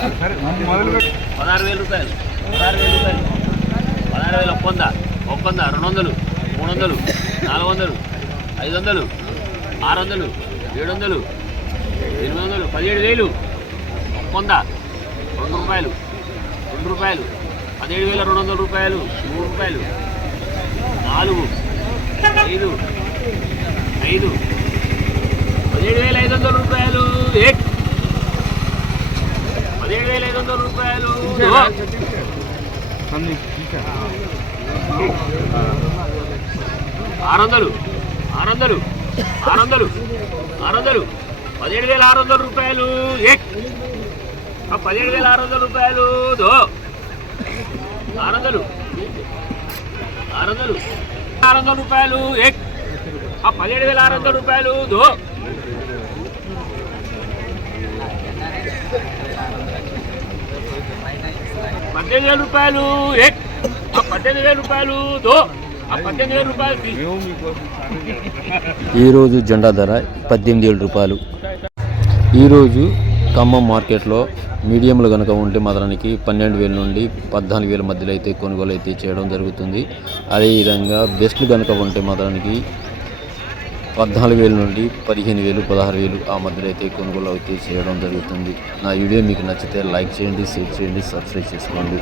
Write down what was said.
16,000 రూపాయలు 16,000 రూపాయలు 16,000 ఒక్కొంద 200 300 400 500 600 700 800 17,000 ఒక్కొంద 2 రూపాయలు 17,200 రూపాయలు 3 రూపాయలు 4 5 5 17,500 రూపాయలు 17,500 రూపాయలు 600 600 600 600 17,600 రూపాయలు 17,600 రూపాయలు 600 600 600 రూపాయలు 17,600 రూపాయలు 18,000 రూపాయలు 18,000 రూపాయలు 18,000 రూపాయలు. ఈరోజు జెండా ధర 18,000 రూపాయలు. ఈరోజు ఖమ్మం మార్కెట్లో మీడియంలు కనుక ఉంటే మాత్రానికి 12,000 నుండి 14,000 మధ్యలో అయితే కొనుగోలు అయితే చేయడం జరుగుతుంది. అదేవిధంగా బెస్ట్లు కనుక ఉంటే మాత్రానికి 14,000 నుండి 15,000 16,000 ఆ మధ్యలో అయితే కొనుగోలు అయితే చేయడం జరుగుతుంది. నా వీడియో మీకు నచ్చితే లైక్ చేయండి, షేర్ చేయండి, సబ్స్క్రైబ్ చేసుకోండి.